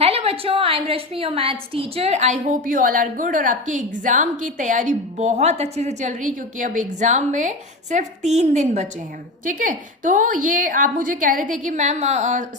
Hello बच्चों, I am Rashmi your maths teacher. I hope you all are good और आपकी exam की तैयारी बहुत अच्छे से चल रही, क्योंकि अब एग्ज़ाम में सिर्फ 3 दिन बचे हैं। ठीक है, तो ये आप मुझे कह रहे थे कि ma'am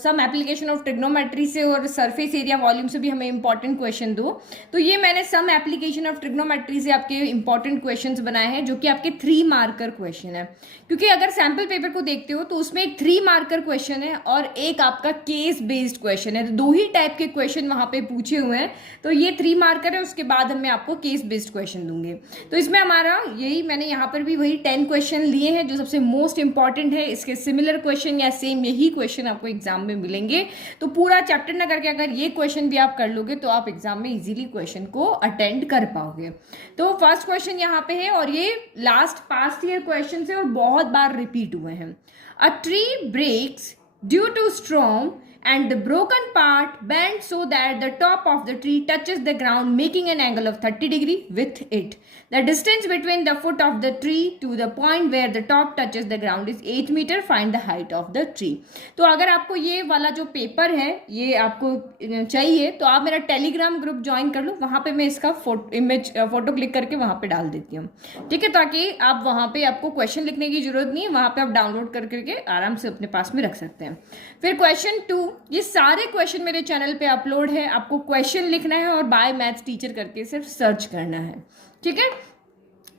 some application of trigonometry से और सरफेस एरिया वॉल्यूम से भी हमें इंपॉर्टेंट क्वेश्चन दो। तो ये मैंने सम एप्लीकेशन ऑफ ट्रिग्नोमेट्री से आपके इंपॉर्टेंट क्वेश्चन बनाए हैं, जो कि आपके 3 मार्कर क्वेश्चन है। क्योंकि अगर सैम्पल पेपर को देखते हो तो उसमें एक 3 मार्कर क्वेश्चन है और एक आपका केस बेस्ड क्वेश्चन है। तो दो ही टाइप के क्वेश्चन वहां पे पूछे हुए हैं। तो ये 3 मार्कर है, उसके बाद मैं आपको केस बेस्ड क्वेश्चन दूंगी। तो इसमें हमारा यही, मैंने यहाँ पर भी वही 10 क्वेश्चन लिए हैं जो सबसे मोस्ट इंपॉर्टेंट है। इसके सिमिलर क्वेश्चन या सेम यही क्वेश्चन आपको एग्जाम में मिलेंगे। तो पूरा चैप्टर ना करके अगर ये क्वेश्चन भी आप कर लोगे तो आप एग्जाम में इजीली क्वेश्चन को अटेंड कर पाओगे। तो फर्स्ट क्वेश्चन यहाँ पे है और ये लास्ट पास्ट ईयर क्वेश्चन है और बहुत बार रिपीट हुए हैं। A tree breaks due to storm and the broken part bent so that the top of the tree touches the ground, making an angle of 30 degree with it. The distance between the foot of the tree to the point where the top touches the ground is 8 meter. Find the height of the tree. तो अगर आपको ये वाला जो paper है ये आपको चाहिए तो आप मेरा टेलीग्राम ग्रुप ज्वाइन कर लो। वहाँ पे मैं इसका फोटो क्लिक करके वहाँ पे डाल देती हूँ। ठीक है, ताकि आप वहाँ पे आपको क्वेश्चन लिखने की जरूरत नहीं है, वहाँ पे आप डाउनलोड कर करके आराम से अपने पास में रख सकते हैं। फिर क्वेश्चन 2, ये सारे क्वेश्चन मेरे चैनल पे अपलोड है। आपको क्वेश्चन लिखना है और बाय मैथ्स टीचर करके सिर्फ सर्च करना है। ठीक है,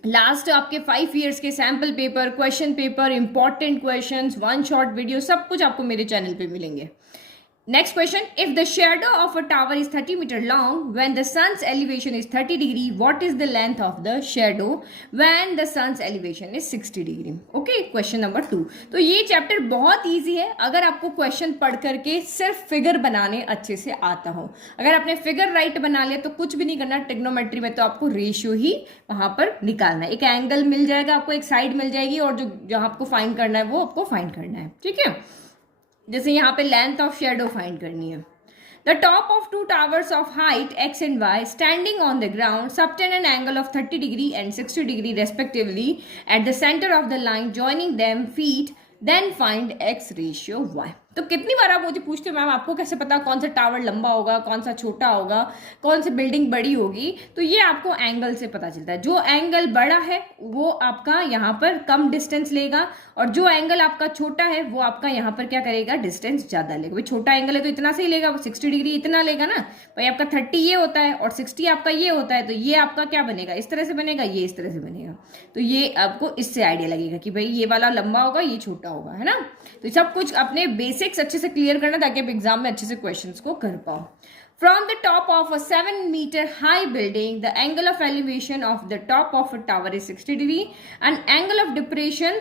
लास्ट आपके 5 ईयर्स के sample paper, question paper, important questions, 1 short video, सब कुछ आपको मेरे चैनल पे मिलेंगे। Next question, if the shadow of a tower is 30 meter long when the sun's elevation is 30 degree, what is the length of the shadow when the sun's elevation is 60 degree? Okay, question number 2. तो ये chapter बहुत easy है अगर आपको question पढ़ करके सिर्फ figure बनाने अच्छे से आता हो। अगर आपने फिगर राइट बना लिया तो कुछ भी नहीं करना। ट्रिग्नोमेट्री में तो आपको रेशियो ही वहां पर निकालना है। एक एंगल मिल जाएगा आपको, एक साइड मिल जाएगी और जो जहां आपको फाइंड करना है वो आपको फाइंड करना है। ठीक है, जैसे यहाँ पे लेंथ ऑफ शेडो फाइंड करनी है। The top of 2 towers of height x and y standing on the ground subtend an angle of 30 degree and 60 degree respectively at the center of the line joining them feet, then find x ratio y. तो कितनी बार आप मुझे पूछते हो ma'am आपको कैसे पता कौन सा टावर लंबा होगा, कौन सा छोटा होगा, कौन सी बिल्डिंग बड़ी होगी? तो ये आपको एंगल से पता चलता है। जो एंगल बड़ा है वो आपका यहाँ पर कम डिस्टेंस लेगा और जो एंगल आपका छोटा है वो आपका यहाँ पर क्या करेगा, डिस्टेंस ज्यादा लेगा। भाई छोटा एंगल है तो इतना से ही लेगा, 60 डिग्री इतना लेगा ना। भाई आपका 30 ये होता है और 60 आपका ये होता है, तो ये आपका क्या बनेगा, इस तरह से बनेगा, ये इस तरह से बनेगा। तो ये आपको इससे आइडिया लगेगा कि भाई ये वाला लंबा होगा, ये छोटा होगा, है ना। तो सब कुछ अपने बेसिक्स अच्छे से क्लियर करना ताकि आप एग्जाम में अच्छे से क्वेश्चंस को कर पाओ। From the top of a 7 meter high building, the angle of elevation of the top of a tower is 60 degree and angle of depression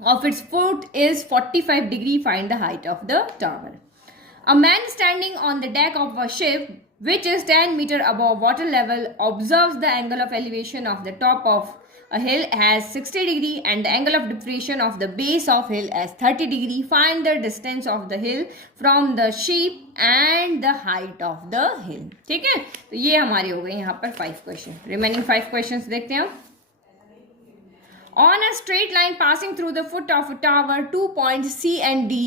of its foot is 45 degree. Find the height of the tower. A man standing on the deck of a ship which is 10 meter above water level observes the angle of elevation of the top of a hill as 60 degree and the angle of depression of the base of hill as 30 degree. Find the distance of the hill from the ship and the height of the hill. ठीक है, तो ये हमारे हो गए यहाँ पर 5 question. Remaining 5 questions देखते हैं। On a straight line passing through the foot of a tower, 2 points C and D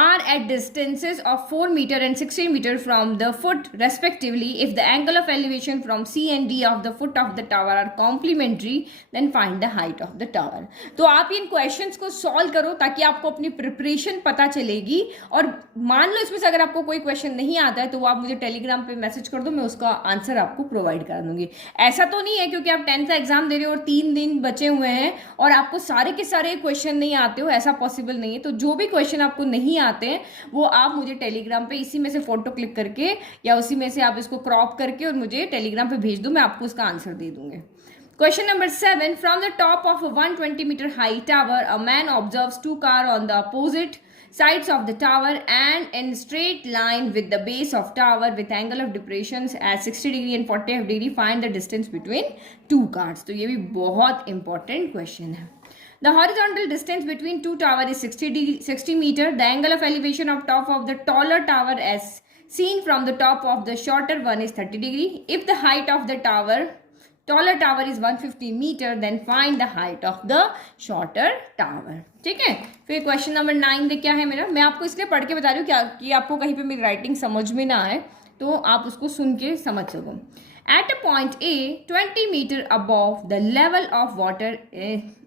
are at distances of 4 meter and 16 meter from the foot respectively. If the angle of elevation from C and D of the foot of the tower are complementary, then find the height of the tower. तो आप इन questions को solve करो ताकि आपको अपनी preparation पता चलेगी। और मान लो इसमें से अगर आपको कोई क्वेश्चन नहीं आता है तो वो आप मुझे टेलीग्राम पे मैसेज कर दो, मैं उसका आंसर आपको प्रोवाइड करा दूंगी। ऐसा तो नहीं है क्योंकि आप 10th का एग्जाम दे रहे हो और 3 दिन बचे हुए हैं और आपको सारे के सारे क्वेश्चन नहीं आते हो, ऐसा पॉसिबल नहीं है। तो जो भी क्वेश्चन आपको नहीं आते हैं वो आप मुझे टेलीग्राम पे इसी में से फोटो क्लिक करके या उसी में से आप इसको क्रॉप करके और मुझे टेलीग्राम पे भेज दो, मैं आपको उसका आंसर दे दूंगी। Question number 7, from the top of a 120 meter high tower, a man observes 2 cars on the opposite sides of the tower and in straight line with the base of tower with angle of depressions as 60 degree and 45 degree. Find the distance between 2 cars. तो ये भी बहुत important question है। The horizontal distance between 2 towers is 60 meter. The angle of elevation of top of the taller tower as seen from the top of the shorter one is 30 degree. If the height of the taller tower is 150 meter, then find the height of the shorter tower. ठीक है। फिर question number 9 देख क्या है मेरा, मैं आपको इसलिए पढ़ के बता रही हूँ क्या कि आपको कहीं पे मेरी राइटिंग समझ में ना आए तो आप उसको सुन के समझ सको। At a point A, 20 meter above the level of water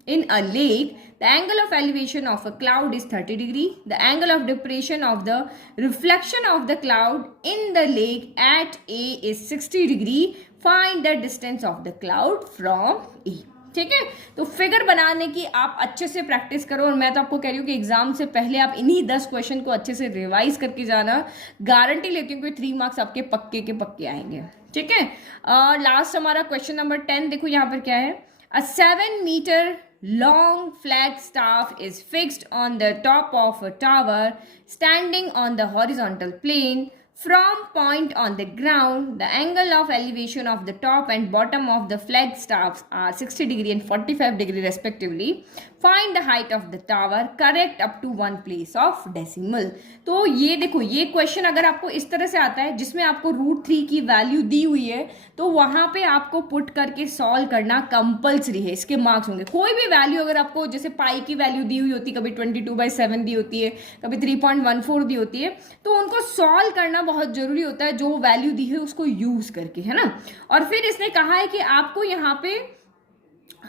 in a lake, the angle of elevation of a cloud is 30 degree. The angle of depression of the reflection of the cloud in the lake at A is 60 degree. Find the distance of the cloud from A. ठीक है, तो figure बनाने की आप अच्छे से practice करो, और मैं तो आपको कह रही हूँ कि एग्जाम से पहले आप इन्हीं 10 क्वेश्चन को अच्छे से रिवाइज करके जाना। गारंटी लेती हूँ कि 3 मार्क्स आपके पक्के के पक्के आएंगे। ठीक है, और लास्ट हमारा क्वेश्चन नंबर 10 देखो यहाँ पर क्या है। अ 7 metre long flat staff is fixed on the top of a tower standing on the horizontal plane. From point on the ground, the angle of elevation of the top and bottom of the flag staffs are 60 degree and 45 degree respectively. Find the height of the tower, correct up to 1 place of decimal. तो ये देखो, ये question अगर आपको इस तरह से आता है जिसमें आपको √3 की वैल्यू दी हुई है तो वहां पे आपको पुट करके सॉल्व करना कंपलसरी है, इसके मार्क्स होंगे। कोई भी वैल्यू अगर आपको, जैसे पाई की वैल्यू दी हुई होती है, कभी 22/7 दी होती है, कभी 3.14 दी होती है, तो उनको सॉल्व करना बहुत जरूरी होता है जो वैल्यू दी है उसको यूज करके, है ना। और फिर इसने कहा है कि आपको यहाँ पे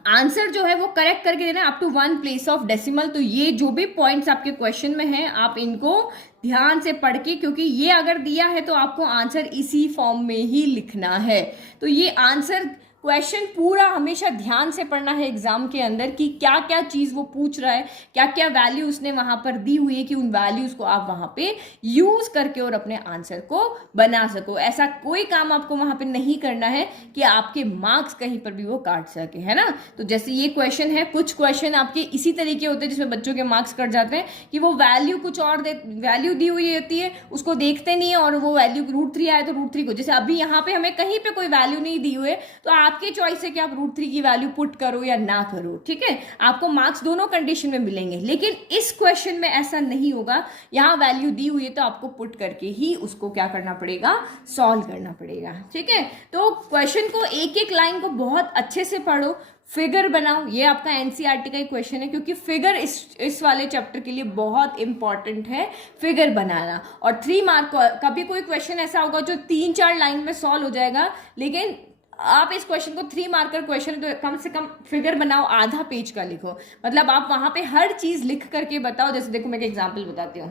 आंसर जो है वो करेक्ट करके देना up to 1 place of decimal. तो ये जो भी पॉइंट्स आपके क्वेश्चन में हैं आप इनको ध्यान से पढ़ के, क्योंकि ये अगर दिया है तो आपको आंसर इसी फॉर्म में ही लिखना है। तो ये आंसर क्वेश्चन पूरा हमेशा ध्यान से पढ़ना है एग्जाम के अंदर कि क्या क्या चीज वो पूछ रहा है, क्या क्या वैल्यू उसने वहां पर दी हुई है, कि उन वैल्यूज को आप वहां पे यूज करके और अपने आंसर को बना सको। ऐसा कोई काम आपको वहां पे नहीं करना है कि आपके मार्क्स कहीं पर भी वो काट सके, है ना। तो जैसे ये क्वेश्चन है, कुछ क्वेश्चन आपके इसी तरीके होते हैं जिसमें बच्चों के मार्क्स कट जाते हैं कि वो वैल्यू कुछ और वैल्यू दी हुई होती है उसको देखते नहीं है, और वो वैल्यू √3 आए तो √3 को, जैसे अभी यहाँ पे हमें कहीं पे कोई वैल्यू नहीं दी हुई है तो आपकी चॉइस है कि आप √3 की वैल्यू पुट करो या ना करो। ठीक है, आपको मार्क्स दोनों कंडीशन में मिलेंगे, लेकिन इस क्वेश्चन में ऐसा नहीं होगा। यहां वैल्यू दी हुई है तो आपको पुट करके ही उसको क्या करना पड़ेगा, सॉल्व करना पड़ेगा। ठीक है, तो क्वेश्चन को एक एक लाइन को बहुत अच्छे से पढ़ो, फिगर बनाओ। ये आपका एनसीईआरटी का ही क्वेश्चन है, क्योंकि फिगर इस वाले चैप्टर के लिए बहुत इंपॉर्टेंट है फिगर बनाना। और 3 मार्क कभी कोई क्वेश्चन ऐसा होगा जो 3-4 लाइन में सॉल्व हो जाएगा, लेकिन आप इस क्वेश्चन को 3 मार्कर क्वेश्चन तो कम से कम फिगर बनाओ, आधा पेज का लिखो, मतलब आप वहां पे हर चीज लिख करके बताओ। जैसे देखो मैं एक एग्जांपल बताती हूँ,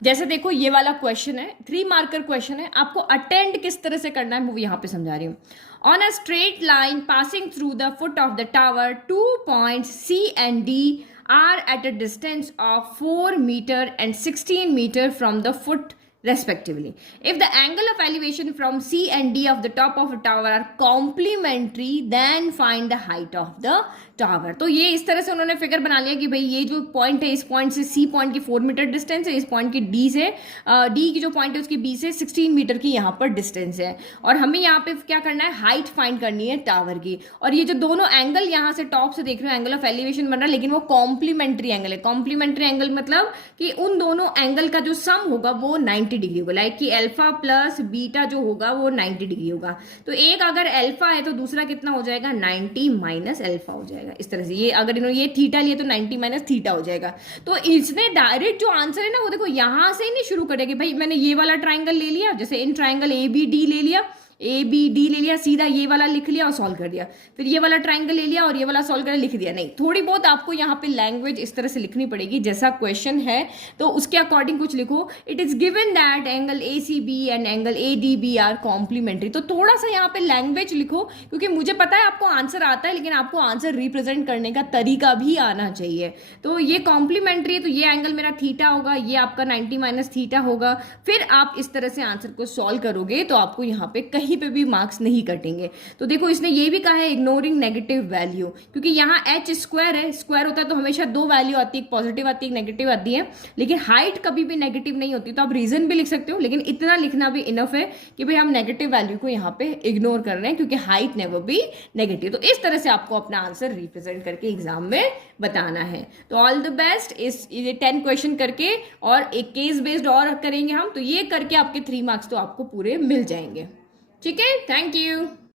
जैसे देखो ये वाला क्वेश्चन है, 3 मार्कर क्वेश्चन है, आपको अटेंड किस तरह से करना है वो यहाँ पे समझा रही हूँ। On a straight line passing through the foot of the tower 2 points C and D are at a distance of 4 meter and 16 meter from the foot respectively. If the angle of elevation from C and D of the top of a tower are complementary, then find the height of the tower. तो ये इस तरह से उन्होंने figure बना लिया कि भाई ये जो पॉइंट है, इस पॉइंट से C पॉइंट की 4 मीटर डिस्टेंस है, इस पॉइंट की D से D की जो पॉइंट है उसकी B से 16 मीटर की यहाँ पर डिस्टेंस है, और हमें यहाँ पे क्या करना है, हाइट फाइंड करनी है टावर की। और ये जो दोनों एंगल यहाँ से टॉप से देख रहे हो एंगल ऑफ एलिवेशन बन रहा है, लेकिन वो कॉम्प्लीमेंट्री एंगल है। कॉम्प्लीमेंट्री एंगल मतलब कि उन दोनों एंगल का जो सम होगा वो 90 डिग्री होगा, लाइक कि अल्फा प्लस बीटा जो होगा वो 90 डिग्री होगा। तो एक अगर अल्फा है तो दूसरा कितना हो जाएगा, 90 माइनस अल्फा हो जाएगा। इस तरह से ये अगर इन्होंने ये थीटा लिया तो 90 माइनस थीटा हो जाएगा। तो इसने डायरेक्ट जो आंसर है ना वो देखो यहां से ही नहीं शुरू करेगी, भाई मैंने ये वाला ट्राइंगल ले लिया, जैसे इन ट्राइंगल ABD ले लिया, ABD ले लिया, सीधा ये वाला लिख लिया और सॉल्व कर दिया, फिर ये वाला ट्राइंगल ले लिया और ये वाला सॉल्व कर लिख दिया। नहीं, थोड़ी बहुत आपको यहाँ पे लैंग्वेज इस तरह से लिखनी पड़ेगी, जैसा क्वेश्चन है तो उसके अकॉर्डिंग कुछ लिखो। It is given that angle ACB and angle ADB are complementary. तो थोड़ा सा यहाँ पे लैंग्वेज लिखो, क्योंकि मुझे पता है आपको आंसर आता है, लेकिन आपको आंसर रिप्रेजेंट करने का तरीका भी आना चाहिए। तो ये कॉम्प्लीमेंट्री है तो ये एंगल मेरा थीटा होगा, ये आपका 90 माइनस थीटा होगा। फिर आप इस तरह से आंसर को सॉल्व करोगे तो आपको यहाँ पे कहीं पे भी मार्क्स नहीं कटेंगे। तो देखो इसने ये भी कहा है इग्नोरिंग नेगेटिव वैल्यू, क्योंकि यहाँ h स्क्वायर है, स्क्वायर होता है तो हमेशा 2 वैल्यू आती है, एक पॉजिटिव आती है एक नेगेटिव आती है, लेकिन हाइट कभी भी नेगेटिव नहीं होती। तो आप रीजन भी लिख सकते हो, लेकिन इतना लिखना भी इनफ है कि भाई हम नेगेटिव वैल्यू को यहाँ पे इग्नोर कर रहे हैं, क्योंकि हाइट नेवर बी नेगेटिव। तो इस तरह से आपको अपना आंसर रिप्रेजेंट करके एग्जाम में बताना है। तो ऑल द बेस्ट। ये 10 क्वेश्चन करके और एक केस बेस्ड और करेंगे हम, तो ये करके आपके 3 मार्क्स तो आपको पूरे मिल जाएंगे। ठीक है, थैंक यू।